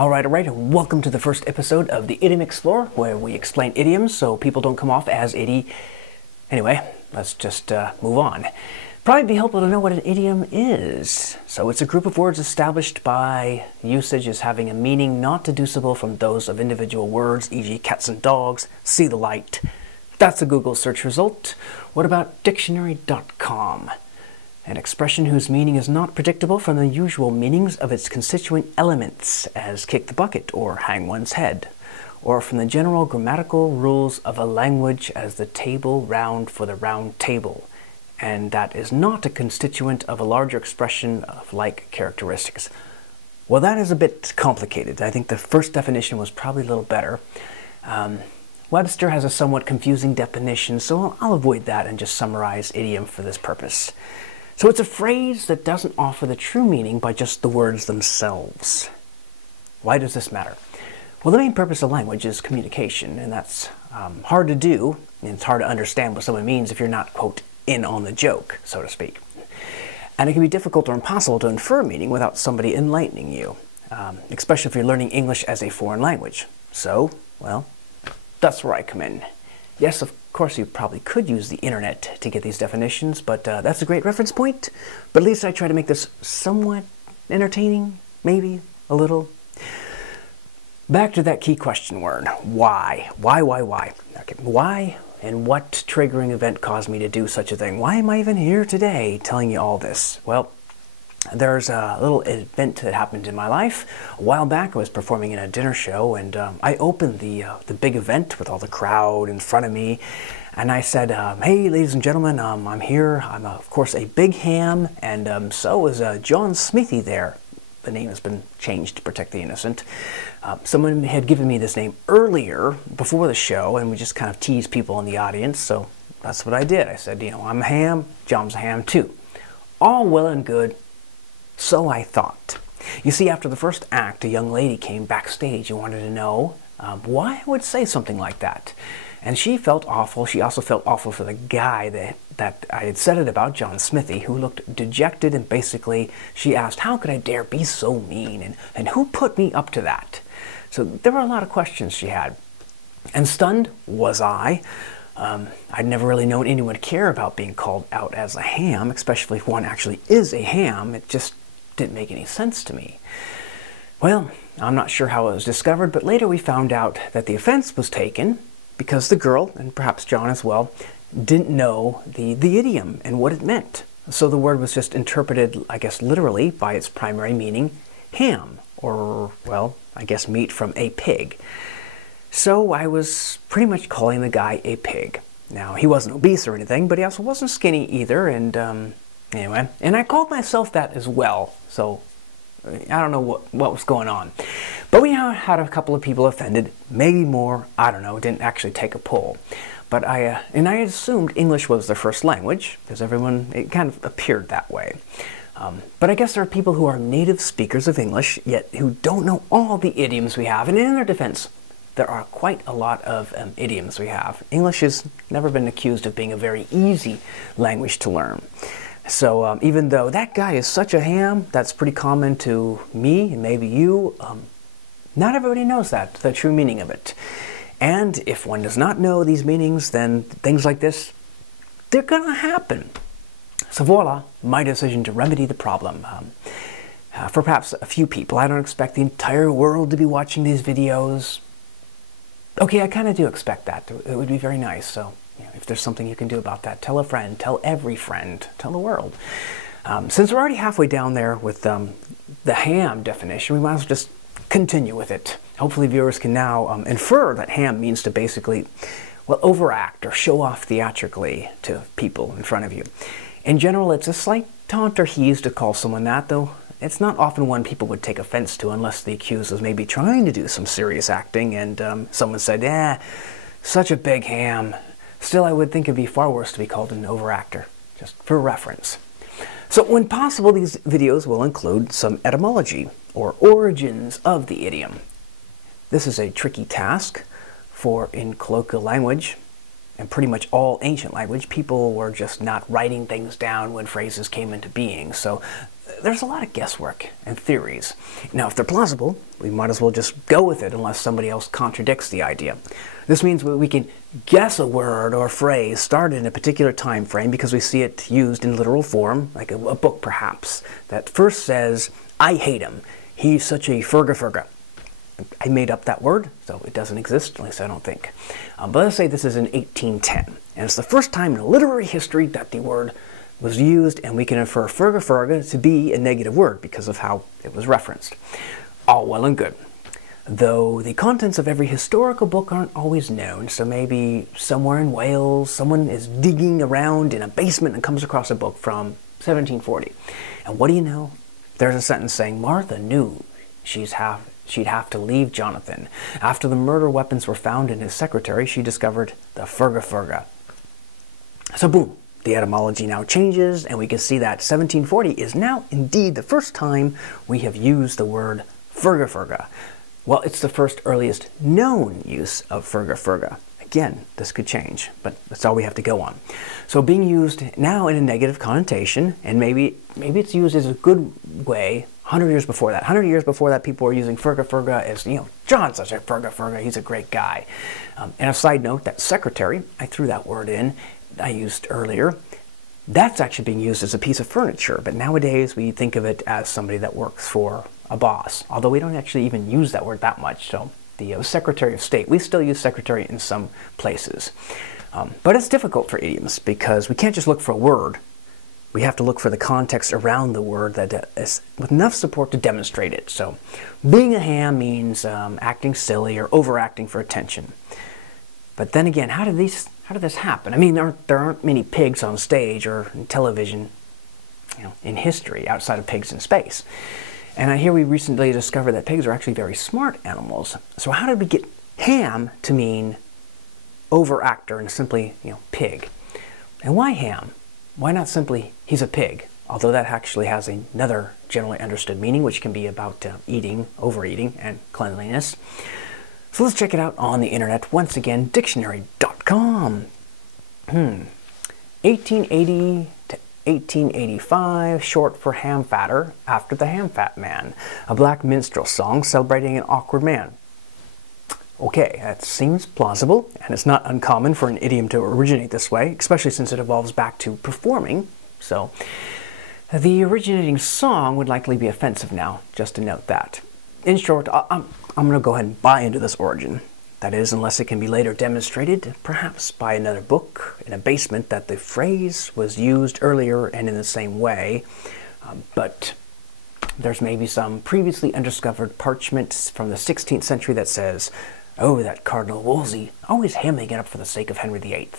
Alright, welcome to the first episode of the Idiom Explorer, where we explain idioms so people don't come off as Anyway, let's just move on. Probably be helpful to know what an idiom is. So it's a group of words established by usage as having a meaning not deducible from those of individual words, e.g. cats and dogs, see the light. That's a Google search result. What about dictionary.com? An expression whose meaning is not predictable from the usual meanings of its constituent elements, as kick the bucket or hang one's head, or from the general grammatical rules of a language as the table round for the round table, and that is not a constituent of a larger expression of like characteristics. Well, that is a bit complicated. I think the first definition was probably a little better. Webster has a somewhat confusing definition, so I'll avoid that and just summarize idiom for this purpose. So it's a phrase that doesn't offer the true meaning by just the words themselves. Why does this matter? Well, the main purpose of language is communication, and that's hard to do, and it's hard to understand what someone means if you're not, quote, in on the joke, so to speak. And it can be difficult or impossible to infer meaning without somebody enlightening you, especially if you're learning English as a foreign language. So, well, that's where I come in. Yes, of course, you probably could use the internet to get these definitions, but that's a great reference point. But at least I try to make this somewhat entertaining, maybe a little. Back to that key question word, why? Why? Okay, why and what triggering event caused me to do such a thing? Why am I even here today telling you all this? Well, there's a little event that happened in my life. A while back, I was performing in a dinner show, and I opened the big event with all the crowd in front of me, and I said, hey, ladies and gentlemen, I'm here. I'm, of course, a big ham, and so is John Smithy there. The name has been changed to protect the innocent. Someone had given me this name earlier, before the show, and we just kind of teased people in the audience, so that's what I did. I said, you know, I'm a ham, John's a ham too. All well and good. So I thought. You see, after the first act, a young lady came backstage and wanted to know why I would say something like that. And she felt awful. She also felt awful for the guy that I had said it about, John Smithy, who looked dejected, and basically she asked, how could I dare be so mean? And who put me up to that? So there were a lot of questions she had. And stunned was I. I'd never really known anyone care about being called out as a ham, especially if one actually is a ham. It just didn't make any sense to me. Well, I'm not sure how it was discovered, but later we found out that the offense was taken because the girl, and perhaps John as well, didn't know the idiom and what it meant. So the word was just interpreted, I guess, literally by its primary meaning, ham, or, well, I guess meat from a pig. So I was pretty much calling the guy a pig. Now, he wasn't obese or anything, but he also wasn't skinny either, and anyway, and I called myself that as well, so I don't know what was going on. But we had a couple of people offended, maybe more, I don't know, it didn't actually take a poll. But I assumed English was their first language, because it kind of appeared that way. But I guess there are people who are native speakers of English, yet who don't know all the idioms we have, and in their defense, there are quite a lot of idioms we have. English has never been accused of being a very easy language to learn. So even though that guy is such a ham, that's pretty common to me and maybe you, not everybody knows that, the true meaning of it. And if one does not know these meanings, then things like this, they're going to happen. So voila, my decision to remedy the problem. For perhaps a few people, I don't expect the entire world to be watching these videos. Okay, I kind of do expect that. It would be very nice, so if there's something you can do about that, tell a friend, tell every friend, tell the world. Since we're already halfway down there with the ham definition, we might as well just continue with it. Hopefully viewers can now infer that ham means to basically, well, overact or show off theatrically to people in front of you. In general, it's a slight taunt or heeze to call someone that, though it's not often one people would take offense to unless the accused was maybe trying to do some serious acting and someone said, such a big ham. Still, I would think it'd be far worse to be called an overactor, just for reference. So when possible, these videos will include some etymology, or origins of the idiom. This is a tricky task, for in colloquial language, and pretty much all ancient language, people were just not writing things down when phrases came into being. So there's a lot of guesswork and theories. Now, if they're plausible, we might as well just go with it unless somebody else contradicts the idea. This means we can guess a word or phrase started in a particular time frame because we see it used in literal form, like a book perhaps, that first says, "I hate him. He's such a furga." I made up that word, so it doesn't exist, at least I don't think. But let's say this is in 1810, and it's the first time in literary history that the word was used, and we can infer furga to be a negative word because of how it was referenced. All well and good. Though the contents of every historical book aren't always known, so maybe somewhere in Wales, someone is digging around in a basement and comes across a book from 1740. And what do you know? There's a sentence saying, Martha knew she'd have to leave Jonathan. After the murder weapons were found in his secretary, she discovered the furga. So boom, the etymology now changes, and we can see that 1740 is now indeed the first time we have used the word furga. Well, it's the first earliest known use of furga. Again, this could change, but that's all we have to go on. So being used now in a negative connotation, and maybe it's used as a good way 100 years before that. 100 years before that, people were using furga as, John's such a furga, he's a great guy. And a side note, that secretary, I threw that word in, I used earlier, that's actually being used as a piece of furniture, but nowadays we think of it as somebody that works for a boss, although we don't actually even use that word that much. So the Secretary of State, we still use secretary in some places. But it's difficult for idioms because we can't just look for a word. We have to look for the context around the word that is with enough support to demonstrate it. So being a ham means acting silly or overacting for attention. But then again, how did this happen? I mean, there aren't many pigs on stage or in television, in history outside of pigs in space. And I hear we recently discovered that pigs are actually very smart animals. So how did we get ham to mean overactor and simply, pig? And why ham? Why not simply he's a pig? Although that actually has another generally understood meaning, which can be about eating, overeating, and cleanliness. So let's check it out on the internet. Once again, dictionary.com. 1880 to 1885, short for ham fatter, after the ham fat man. A black minstrel song celebrating an awkward man. Okay, that seems plausible, and it's not uncommon for an idiom to originate this way, especially since it evolves back to performing. So the originating song would likely be offensive now, just to note that. In short, I'm going to go ahead and buy into this origin. That is, unless it can be later demonstrated, perhaps by another book in a basement, that the phrase was used earlier and in the same way. But there's maybe some previously undiscovered parchment from the 16th century that says, "Oh, that Cardinal Wolsey, always hamming it up for the sake of Henry VIII.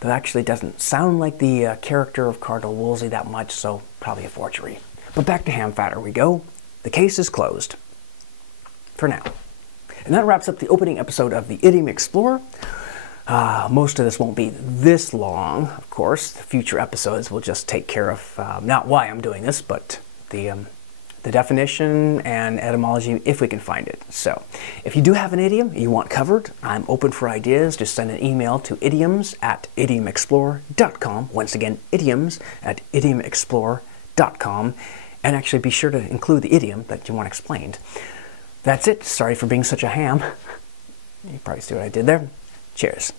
That actually doesn't sound like the character of Cardinal Wolsey that much, so probably a forgery. But back to ham fatter we go. The case is closed. For now. And that wraps up the opening episode of the Idiom Explorer. Most of this won't be this long, of course. The future episodes will just take care of not why I'm doing this, but the definition and etymology, if we can find it. So, if you do have an idiom you want covered, I'm open for ideas. Just send an email to idioms@idiomexplorer.com. Once again, idioms@idiomexplorer.com. And actually be sure to include the idiom that you want explained. That's it. Sorry for being such a ham. You probably see what I did there. Cheers.